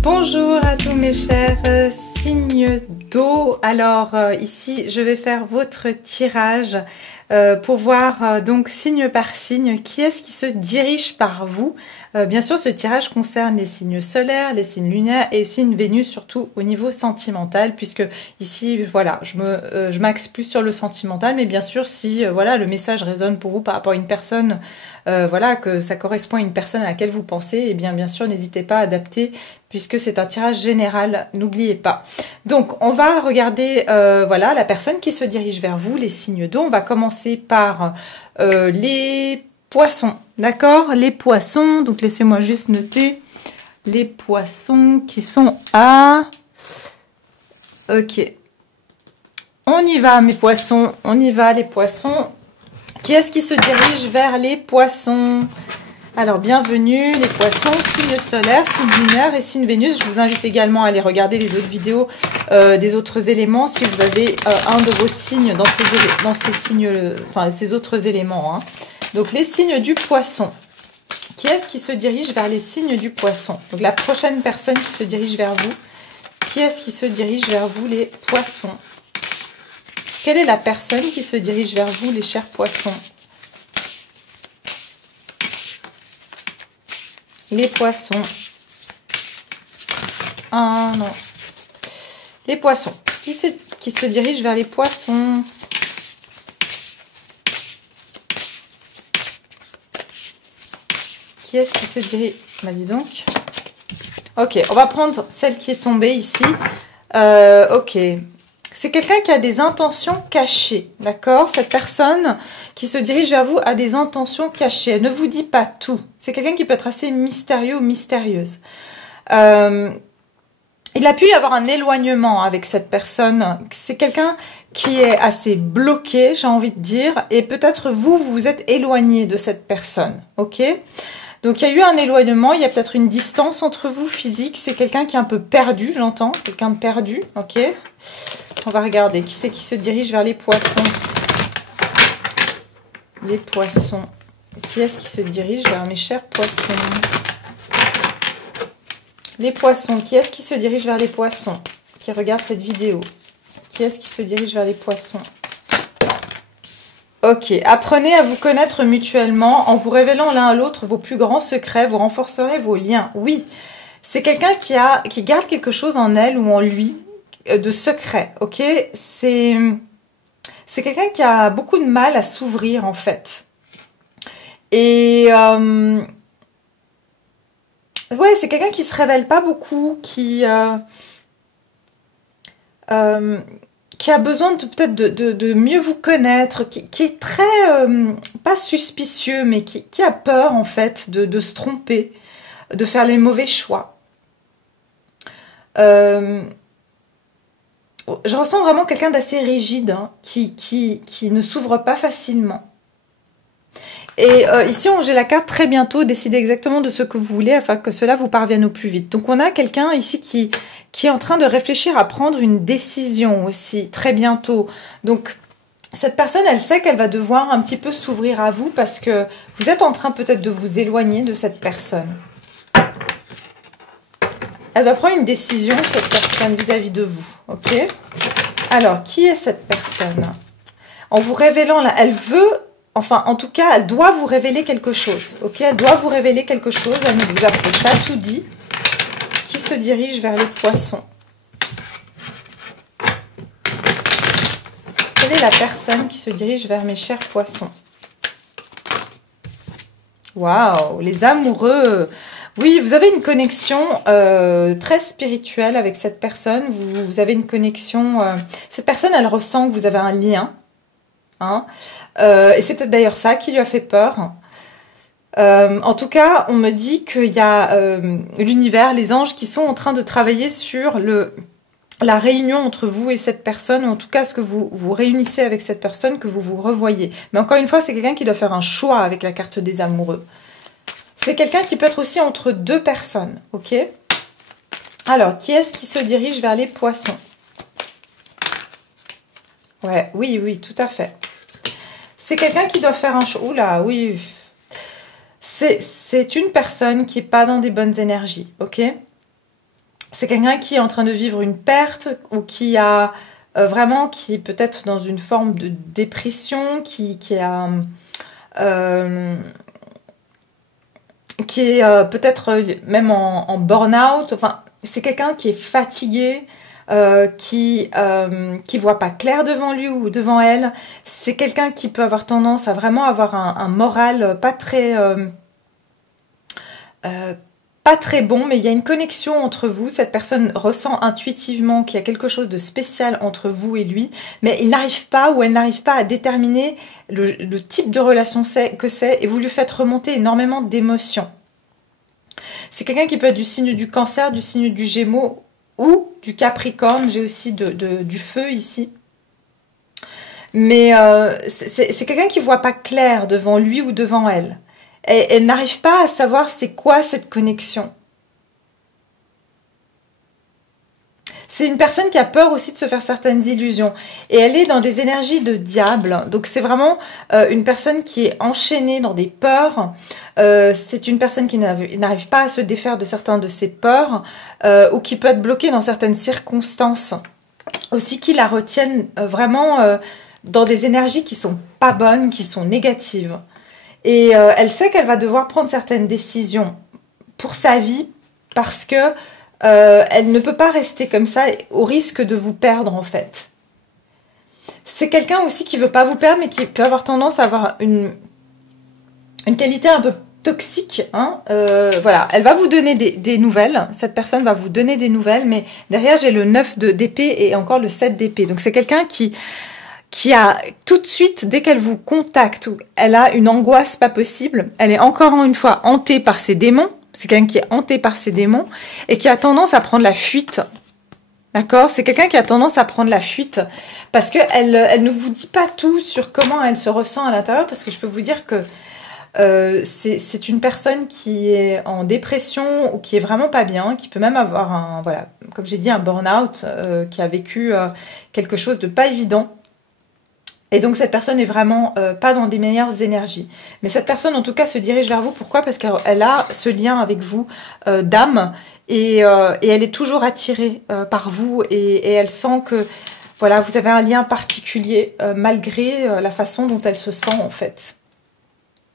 Bonjour à tous mes chers signes d'eau. Alors ici je vais faire votre tirage pour voir donc signe par signe qui est-ce qui se dirige par vous. Bien sûr ce tirage concerne les signes solaires, les signes lunaires et aussi une Vénus surtout au niveau sentimental, puisque ici voilà je m'axe plus sur le sentimental, mais bien sûr si voilà le message résonne pour vous par rapport à une personne, voilà que ça correspond à une personne à laquelle vous pensez, et bien sûr n'hésitez pas à adapter puisque c'est un tirage général, n'oubliez pas. Donc on va regarder voilà la personne qui se dirige vers vous, les signes d'eau. On va commencer par les poissons, d'accord? Les poissons, donc laissez-moi juste noter les poissons qui sont à... Ok. On y va mes poissons, on y va les poissons. Qui est-ce qui se dirige vers les poissons? Alors, bienvenue les poissons, signe solaire, signe lunaire et signe Vénus. Je vous invite également à aller regarder les autres vidéos des autres éléments si vous avez un de vos signes dans ces signes, enfin ces autres éléments. Hein. Donc, les signes du poisson. Qui est-ce qui se dirige vers les signes du poisson? Donc, la prochaine personne qui se dirige vers vous. Qui est-ce qui se dirige vers vous, les poissons? Quelle est la personne qui se dirige vers vous, les chers poissons? Les poissons. Ah non. Les poissons. Qui se dirige vers les poissons? Qui est-ce qui se dirige? Bah dis donc. Ok, on va prendre celle qui est tombée ici. Ok. C'est quelqu'un qui a des intentions cachées, d'accord? Cette personne qui se dirige vers vous a des intentions cachées. Elle ne vous dit pas tout. C'est quelqu'un qui peut être assez mystérieux ou mystérieuse. Il a pu y avoir un éloignement avec cette personne. C'est quelqu'un qui est assez bloqué, j'ai envie de dire. Et peut-être vous vous êtes éloigné de cette personne, ok? Donc, il y a eu un éloignement, il y a peut-être une distance entre vous physique. C'est quelqu'un qui est un peu perdu, j'entends. Quelqu'un de perdu, ok? On va regarder. Qui c'est qui se dirige vers les poissons? Les poissons. Qui est-ce qui se dirige vers mes chers poissons? Les poissons. Qui est-ce qui se dirige vers les poissons? Qui regarde cette vidéo? Qui est-ce qui se dirige vers les poissons? Ok, apprenez à vous connaître mutuellement en vous révélant l'un à l'autre vos plus grands secrets, vous renforcerez vos liens. Oui, c'est quelqu'un qui garde quelque chose en elle ou en lui de secret, ok? C'est quelqu'un qui a beaucoup de mal à s'ouvrir en fait. Et ouais, c'est quelqu'un qui se révèle pas beaucoup, qui a besoin peut-être de mieux vous connaître, qui est très, pas suspicieux, mais qui a peur en fait de se tromper, de faire les mauvais choix. Je ressens vraiment quelqu'un d'assez rigide, hein, qui ne s'ouvre pas facilement. Et ici, j'ai la carte très bientôt, décidez exactement de ce que vous voulez afin que cela vous parvienne au plus vite. Donc, on a quelqu'un ici qui est en train de réfléchir à prendre une décision aussi, très bientôt. Donc, cette personne, elle sait qu'elle va devoir un petit peu s'ouvrir à vous parce que vous êtes en train peut-être de vous éloigner de cette personne. Elle doit prendre une décision, cette personne, vis-à-vis de vous, ok? Alors, qui est cette personne? En vous révélant là, elle veut... Enfin, en tout cas, elle doit vous révéler quelque chose, ok? Elle doit vous révéler quelque chose, elle ne vous a pas tout dit. Qui se dirige vers les poissons? Quelle est la personne qui se dirige vers mes chers poissons? Waouh, les amoureux! Oui, vous avez une connexion très spirituelle avec cette personne. Vous avez une connexion... cette personne, elle ressent que vous avez un lien. Hein, et c'est peut-être d'ailleurs ça qui lui a fait peur. En tout cas, on me dit qu'il y a l'univers, les anges qui sont en train de travailler sur la réunion entre vous et cette personne, ou en tout cas ce que vous vous réunissez avec cette personne, que vous vous revoyez. Mais encore une fois, c'est quelqu'un qui doit faire un choix avec la carte des amoureux. C'est quelqu'un qui peut être aussi entre deux personnes, ok? Alors, qui est-ce qui se dirige vers les poissons? Ouais, oui, oui, tout à fait. C'est quelqu'un qui doit faire un choix. Oula, oui. C'est une personne qui n'est pas dans des bonnes énergies, ok? C'est quelqu'un qui est en train de vivre une perte ou qui a vraiment, qui est peut-être dans une forme de dépression, qui est peut-être même en burn-out. Enfin, c'est quelqu'un qui est fatigué, qui voit pas clair devant lui ou devant elle. C'est quelqu'un qui peut avoir tendance à vraiment avoir un moral pas très bon, mais il y a une connexion entre vous. Cette personne ressent intuitivement qu'il y a quelque chose de spécial entre vous et lui, mais il n'arrive pas ou elle n'arrive pas à déterminer le type de relation que c'est, et vous lui faites remonter énormément d'émotions. C'est quelqu'un qui peut être du signe du Cancer, du signe du Gémeaux ou du Capricorne. J'ai aussi du feu ici. Mais c'est quelqu'un qui ne voit pas clair devant lui ou devant elle. Et elle n'arrive pas à savoir c'est quoi cette connexion. C'est une personne qui a peur aussi de se faire certaines illusions. Et elle est dans des énergies de diable. Donc c'est vraiment une personne qui est enchaînée dans des peurs. C'est une personne qui n'arrive pas à se défaire de certains de ses peurs. Ou qui peut être bloquée dans certaines circonstances. Aussi qui la retiennent vraiment dans des énergies qui sont pas bonnes, qui sont négatives. Et elle sait qu'elle va devoir prendre certaines décisions pour sa vie parce que elle ne peut pas rester comme ça au risque de vous perdre en fait. C'est quelqu'un aussi qui veut pas vous perdre mais qui peut avoir tendance à avoir une qualité un peu toxique. Hein. Voilà, elle va vous donner des nouvelles. Cette personne va vous donner des nouvelles, mais derrière j'ai le 9 d'épée et encore le 7 d'épée. Donc c'est quelqu'un qui a tout de suite, dès qu'elle vous contacte, elle a une angoisse pas possible. Elle est encore une fois hantée par ses démons. C'est quelqu'un qui est hanté par ses démons et qui a tendance à prendre la fuite. D'accord? C'est quelqu'un qui a tendance à prendre la fuite parce qu'elle ne vous dit pas tout sur comment elle se ressent à l'intérieur, parce que je peux vous dire que c'est une personne qui est en dépression ou qui est vraiment pas bien, qui peut même avoir voilà, comme j'ai dit, un burn-out, qui a vécu quelque chose de pas évident. Et donc cette personne est vraiment pas dans des meilleures énergies. Mais cette personne en tout cas se dirige vers vous. Pourquoi? Parce qu'elle a ce lien avec vous d'âme et elle est toujours attirée par vous et elle sent que voilà, vous avez un lien particulier malgré la façon dont elle se sent en fait.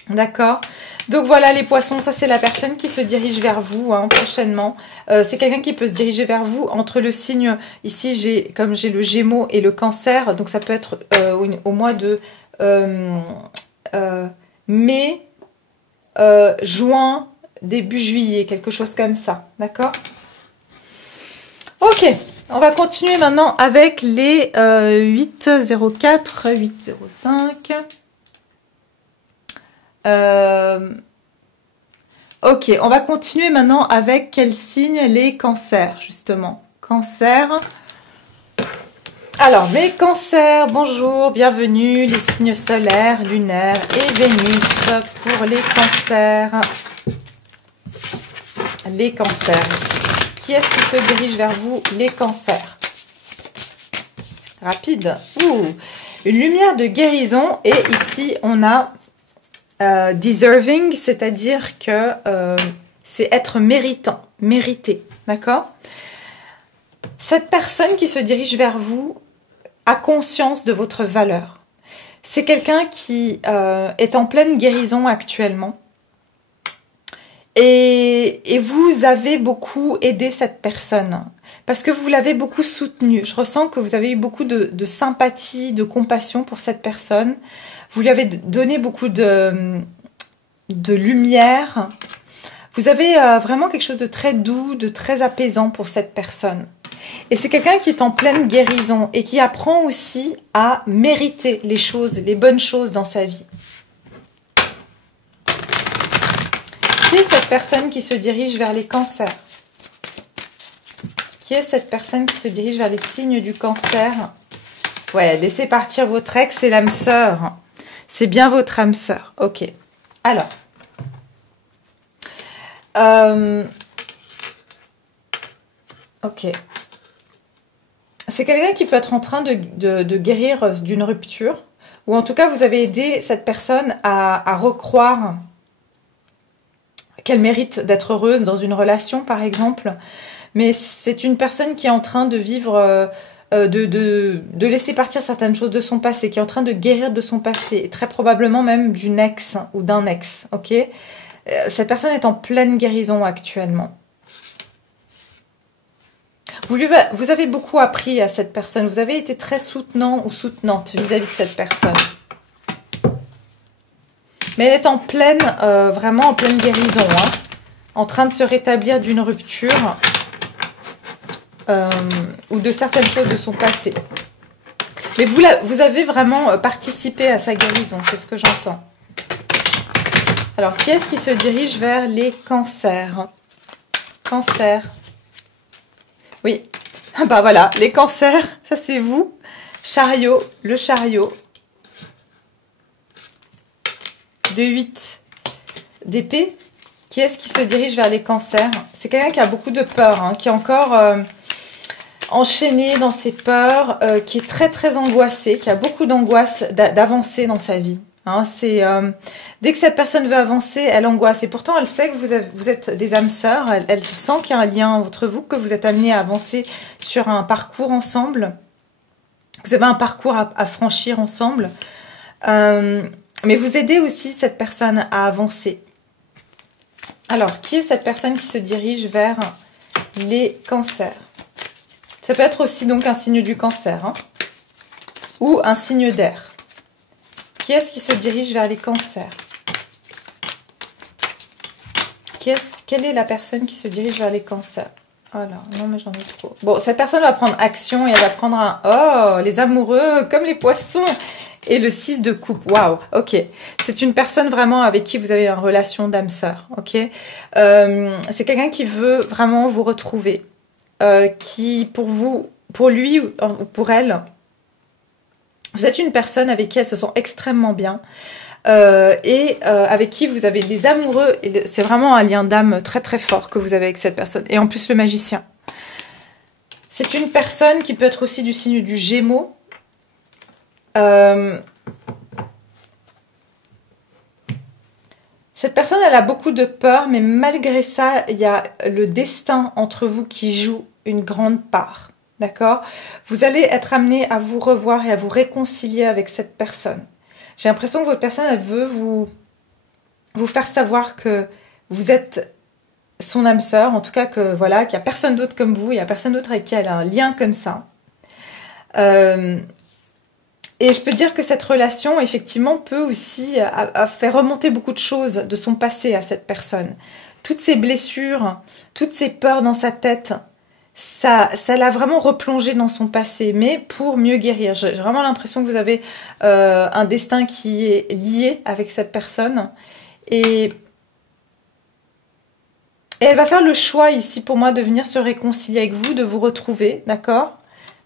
D'accord? Donc voilà les poissons, ça c'est la personne qui se dirige vers vous prochainement. C'est quelqu'un qui peut se diriger vers vous entre le signe, ici comme j'ai le Gémeaux et le Cancer, donc ça peut être au mois de mai, juin, début juillet, quelque chose comme ça. D'accord? Ok, on va continuer maintenant avec les 804, 805... ok, on va continuer maintenant avec quel signe? Les cancers, justement. Cancer. Alors, les cancers, bonjour, bienvenue. Les signes solaires, lunaires et Vénus pour les cancers. Les cancers ici. Qui est-ce qui se dirige vers vous? Les cancers. Rapide. Ouh, une lumière de guérison. Et ici, on a... deserving, c'est-à-dire que c'est être méritant, mérité, d'accord? Cette personne qui se dirige vers vous a conscience de votre valeur. C'est quelqu'un qui est en pleine guérison actuellement et vous avez beaucoup aidé cette personne parce que vous l'avez beaucoup soutenue. Je ressens que vous avez eu beaucoup de sympathie, de compassion pour cette personne. Vous lui avez donné beaucoup de lumière. Vous avez vraiment quelque chose de très doux, de très apaisant pour cette personne. Et c'est quelqu'un qui est en pleine guérison et qui apprend aussi à mériter les choses, les bonnes choses dans sa vie. Qui est cette personne qui se dirige vers les cancers? Qui est cette personne qui se dirige vers les signes du cancer? Ouais, laissez partir votre ex, c'est l'âme sœur. C'est bien votre âme sœur. Ok. Alors. Ok. C'est quelqu'un qui peut être en train de guérir d'une rupture. Ou en tout cas, vous avez aidé cette personne à recroire qu'elle mérite d'être heureuse dans une relation, par exemple. Mais c'est une personne qui est en train de vivre, de laisser partir certaines choses de son passé, qui est en train de guérir de son passé, et très probablement même d'une ex ou d'un ex, ok? Cette personne est en pleine guérison actuellement. Vous avez beaucoup appris à cette personne, vous avez été très soutenant ou soutenante vis-à-vis de cette personne. Mais elle est en pleine, vraiment en pleine guérison, hein, en train de se rétablir d'une rupture ou de certaines choses de son passé. Mais vous avez vraiment participé à sa guérison, c'est ce que j'entends. Alors, qui est-ce qui se dirige vers les cancers? Cancer. Oui, bah voilà, les cancers, ça c'est vous. Chariot, le chariot. De 8 d'épée. Qui est-ce qui se dirige vers les cancers? C'est quelqu'un qui a beaucoup de peur, hein, qui est encore enchaîné dans ses peurs, qui est très très angoissé, qui a beaucoup d'angoisse d'avancer dans sa vie. Hein, dès que cette personne veut avancer, elle angoisse. Et pourtant, elle sait que vous êtes des âmes sœurs. Elle sent qu'il y a un lien entre vous, que vous êtes amenés à avancer sur un parcours ensemble. Vous avez un parcours à franchir ensemble. Mais vous aidez aussi cette personne à avancer. Alors, qui est cette personne qui se dirige vers les cancers? Ça peut être aussi donc un signe du cancer, hein, ou un signe d'air. Qui est-ce qui se dirige vers les cancers? Quelle est la personne qui se dirige vers les cancers? Oh là, non mais j'en ai trop. Bon, cette personne va prendre action et elle va prendre un... Oh, les amoureux, comme les poissons. Et le 6 de coupe. Waouh, ok. C'est une personne vraiment avec qui vous avez une relation d'âme sœur, ok. C'est quelqu'un qui veut vraiment vous retrouver. Qui, pour lui ou pour elle, vous êtes une personne avec qui elle se sent extrêmement bien. Avec qui vous avez des amoureux. C'est vraiment un lien d'âme très très fort que vous avez avec cette personne. Et en plus le magicien. C'est une personne qui peut être aussi du signe du Gémeaux. Cette personne, elle a beaucoup de peur, mais malgré ça, il y a le destin entre vous qui joue une grande part. D'accord? Vous allez être amené à vous revoir et à vous réconcilier avec cette personne. J'ai l'impression que votre personne, elle veut vous faire savoir que vous êtes son âme sœur, en tout cas que voilà, qu'il n'y a personne d'autre comme vous, il n'y a personne d'autre avec qui elle a un lien comme ça. Et je peux dire que cette relation, effectivement, peut aussi faire remonter beaucoup de choses de son passé à cette personne. Toutes ces blessures, toutes ces peurs dans sa tête, ça l'a vraiment replongé dans son passé, mais pour mieux guérir. J'ai vraiment l'impression que vous avez un destin qui est lié avec cette personne. Et elle va faire le choix ici pour moi de venir se réconcilier avec vous, de vous retrouver, d'accord ?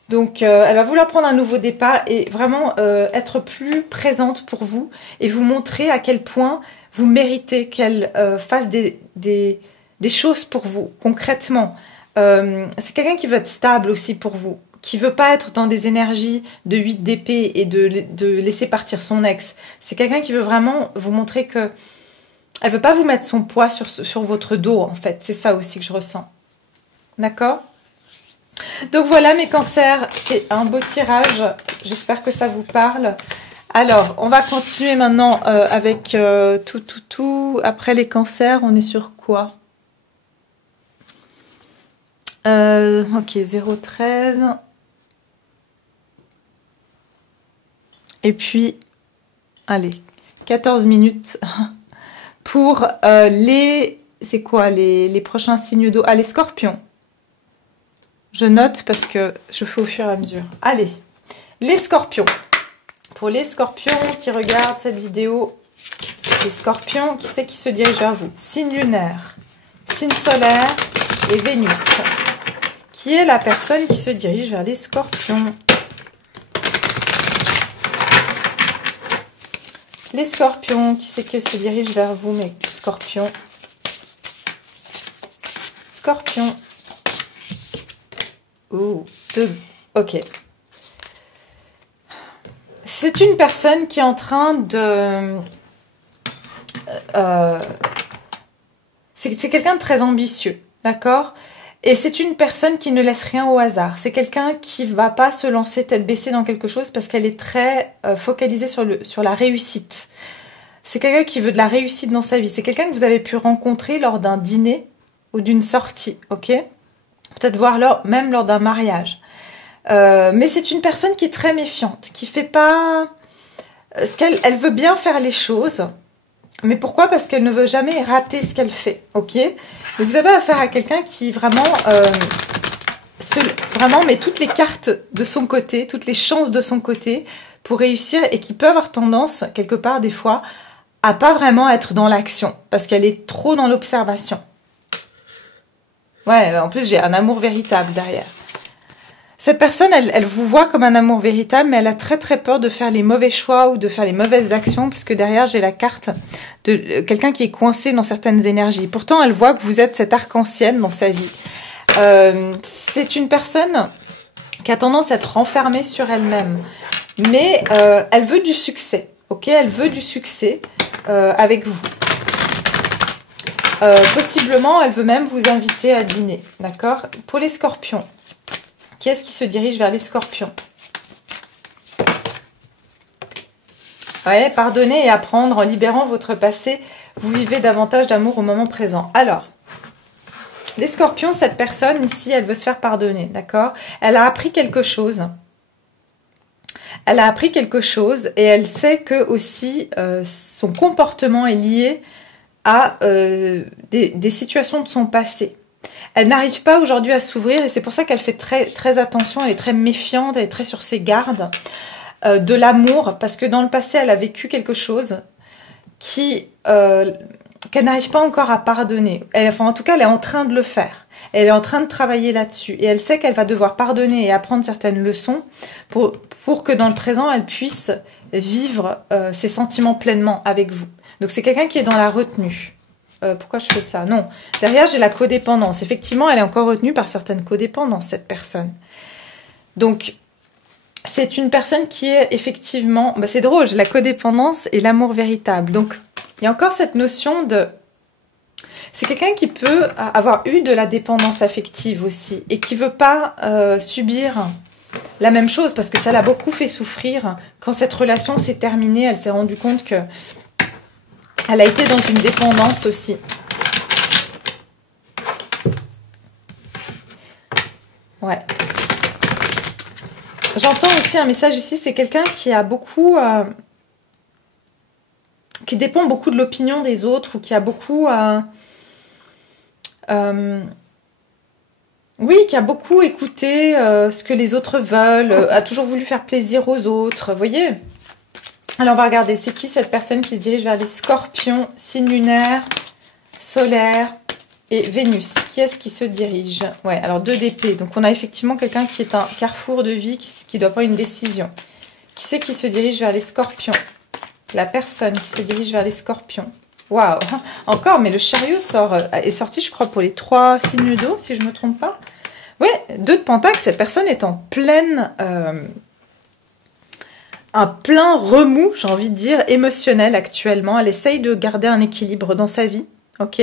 Donc, elle va vouloir prendre un nouveau départ et vraiment être plus présente pour vous et vous montrer à quel point vous méritez qu'elle fasse des choses pour vous, concrètement. C'est quelqu'un qui veut être stable aussi pour vous, qui veut pas être dans des énergies de 8 d'épée et de laisser partir son ex. C'est quelqu'un qui veut vraiment vous montrer que elle veut pas vous mettre son poids sur votre dos, en fait. C'est ça aussi que je ressens. D'accord ? Donc voilà mes cancers, c'est un beau tirage, j'espère que ça vous parle. Alors, on va continuer maintenant avec tout. Après les cancers, on est sur quoi? Ok, 0,13. Et puis, allez, 14 minutes pour c'est quoi les prochains signes d'eau? Ah, les scorpions. Je note parce que je fais au fur et à mesure. Allez, les scorpions. Pour les scorpions qui regardent cette vidéo, les scorpions, qui c'est qui se dirige vers vous? Signe lunaire, signe solaire et Vénus. qui est la personne qui se dirige vers les scorpions. Les scorpions, qui c'est qui se dirige vers vous, mes scorpions? Scorpion. Ouh, ok. C'est une personne qui est en train de... c'est quelqu'un de très ambitieux, d'accord? Et c'est une personne qui ne laisse rien au hasard. C'est quelqu'un qui ne va pas se lancer tête baissée dans quelque chose parce qu'elle est très focalisée sur la réussite. C'est quelqu'un qui veut de la réussite dans sa vie. C'est quelqu'un que vous avez pu rencontrer lors d'un dîner ou d'une sortie, ok? Peut-être voir même lors d'un mariage. Mais c'est une personne qui est très méfiante, qui fait pas... Elle veut bien faire les choses, mais pourquoi? Parce qu'elle ne veut jamais rater ce qu'elle fait, ok? Donc vous avez affaire à quelqu'un qui vraiment met toutes les cartes de son côté, toutes les chances de son côté pour réussir et qui peut avoir tendance, quelque part des fois, à pas vraiment être dans l'action parce qu'elle est trop dans l'observation. Ouais, en plus j'ai un amour véritable derrière. Cette personne, elle vous voit comme un amour véritable, mais elle a très très peur de faire les mauvais choix ou de faire les mauvaises actions, puisque derrière j'ai la carte de quelqu'un qui est coincé dans certaines énergies. Pourtant, elle voit que vous êtes cet arc-en-ciel dans sa vie. C'est une personne qui a tendance à être renfermée sur elle-même, mais elle veut du succès, ok? Elle veut du succès avec vous. Possiblement, elle veut même vous inviter à dîner, d'accord? Pour les scorpions. Qui est-ce qui se dirige vers les scorpions? Ouais, pardonnez et apprendre en libérant votre passé. Vous vivez davantage d'amour au moment présent. Alors, les scorpions, cette personne ici, elle veut se faire pardonner, d'accord? Elle a appris quelque chose. Elle a appris quelque chose et elle sait que aussi son comportement est lié à des situations de son passé. Elle n'arrive pas aujourd'hui à s'ouvrir et c'est pour ça qu'elle fait très, très attention, elle est très méfiante, elle est très sur ses gardes de l'amour parce que dans le passé, elle a vécu quelque chose qu'elle n'arrive pas encore à pardonner. Enfin, en tout cas, elle est en train de le faire. Elle est en train de travailler là-dessus et elle sait qu'elle va devoir pardonner et apprendre certaines leçons pour que dans le présent, elle puisse vivre ses sentiments pleinement avec vous. Donc, c'est quelqu'un qui est dans la retenue. Pourquoi je fais ça? Non. Derrière, j'ai la codépendance. Effectivement, elle est encore retenue par certaines codépendances, cette personne. Donc, c'est une personne qui est effectivement... Bah, c'est drôle, j'ai la codépendance et l'amour véritable. Donc, il y a encore cette notion de... C'est quelqu'un qui peut avoir eu de la dépendance affective aussi et qui ne veut pas subir la même chose parce que ça l'a beaucoup fait souffrir. Quand cette relation s'est terminée, elle s'est rendue compte que elle a été dans une dépendance aussi. Ouais. J'entends aussi un message ici, c'est quelqu'un qui a beaucoup... qui dépend beaucoup de l'opinion des autres ou qui a beaucoup... oui, qui a beaucoup écouté ce que les autres veulent, a toujours voulu faire plaisir aux autres, vous voyez? Alors, on va regarder, c'est qui cette personne qui se dirige vers les scorpions, signe lunaire, solaire et Vénus? Qui est-ce qui se dirige? Ouais, alors 2 d'épée. Donc, on a effectivement quelqu'un qui est un carrefour de vie, qui doit prendre une décision. Qui c'est qui se dirige vers les scorpions? La personne qui se dirige vers les scorpions. Waouh! Encore, mais le chariot est sorti, je crois, pour les 3 signes d'eau, si je ne me trompe pas. Ouais, 2 de pentacle, cette personne est en pleine... un plein remous, j'ai envie de dire, émotionnel actuellement. Elle essaye de garder un équilibre dans sa vie, ok?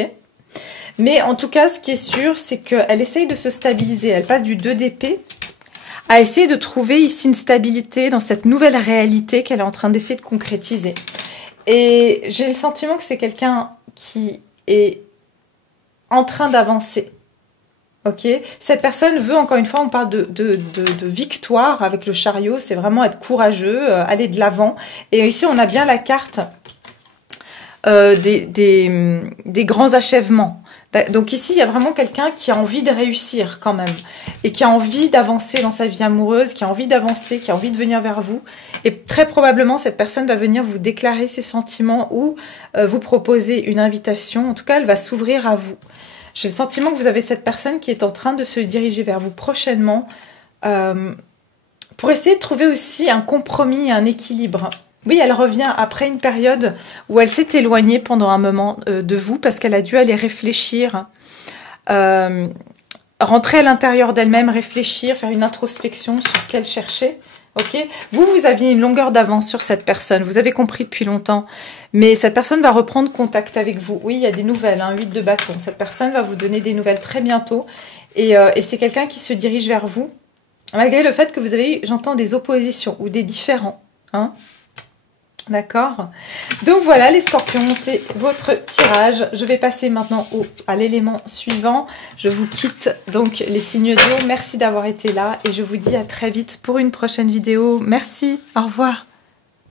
Mais en tout cas, ce qui est sûr, c'est qu'elle essaye de se stabiliser. Elle passe du 2 d'épée à essayer de trouver ici une stabilité dans cette nouvelle réalité qu'elle est en train d'essayer de concrétiser. Et j'ai le sentiment que c'est quelqu'un qui est en train d'avancer. Ok, cette personne veut, encore une fois, on parle de victoire avec le chariot, c'est vraiment être courageux, aller de l'avant. Et ici, on a bien la carte des grands achèvements. Donc ici, il y a vraiment quelqu'un qui a envie de réussir quand même, et qui a envie d'avancer dans sa vie amoureuse, qui a envie d'avancer, qui a envie de venir vers vous. Et très probablement, cette personne va venir vous déclarer ses sentiments ou vous proposer une invitation. En tout cas, elle va s'ouvrir à vous. J'ai le sentiment que vous avez cette personne qui est en train de se diriger vers vous prochainement pour essayer de trouver aussi un compromis, un équilibre. Oui, elle revient après une période où elle s'est éloignée pendant un moment de vous parce qu'elle a dû aller réfléchir, rentrer à l'intérieur d'elle-même, réfléchir, faire une introspection sur ce qu'elle cherchait. Ok, vous aviez une longueur d'avance sur cette personne, vous avez compris depuis longtemps, mais cette personne va reprendre contact avec vous. Oui, il y a des nouvelles, 8 de bâton. Cette personne va vous donner des nouvelles très bientôt et c'est quelqu'un qui se dirige vers vous, malgré le fait que vous avez eu, j'entends, des oppositions ou des différends. D'accord. Donc voilà les scorpions, c'est votre tirage. Je vais passer maintenant à l'élément suivant. Je vous quitte donc les signes d'eau. Merci d'avoir été là et je vous dis à très vite pour une prochaine vidéo. Merci, au revoir.